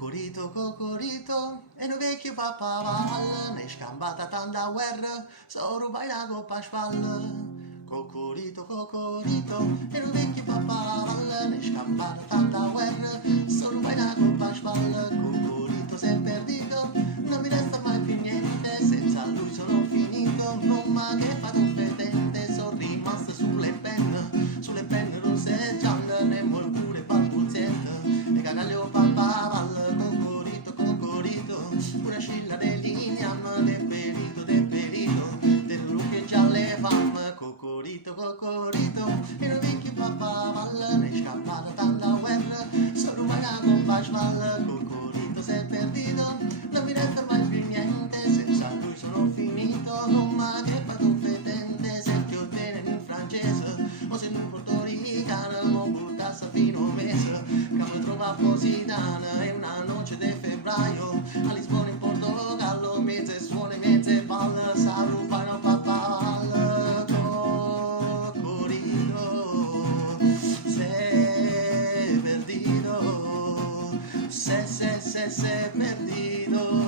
Cocorito, cocorito, e noi vecchio pappaval, ne scambata tanta guerra, so rubai la coppa a spalle. Cocorito, cocorito, e noi vecchio pappaval, ne scambata tanta guerra, so rubai la coppa a spalle. Cocorito, sei perdito, non mi resta mai più niente, senza lui sono finito, non ma che fa un pretende, sono rimasto sulle penne rosse e gialle, ne vuol pure balbuziente, e cagaglio pappaval. Una scilla dell'iniam, deperito, del gruppo che già le fam, cocorito, cocorito, e non vecchio pappaval, ne scappata tanta guerra, sono una compa sval, cocorito sei perdito, non mi resta mai più niente, senza lui sono finito, non ma che fatto un fetente, se ti ottiene in francese, o se in portoricana, non buttassa fino a mese, che mi trova a Positana, è una noce di febbraio, a Lisbona in Portogallo, mezze suone, mezze palle, sa rubare un pappagallo, cocorito, sei perdito, sei perdito.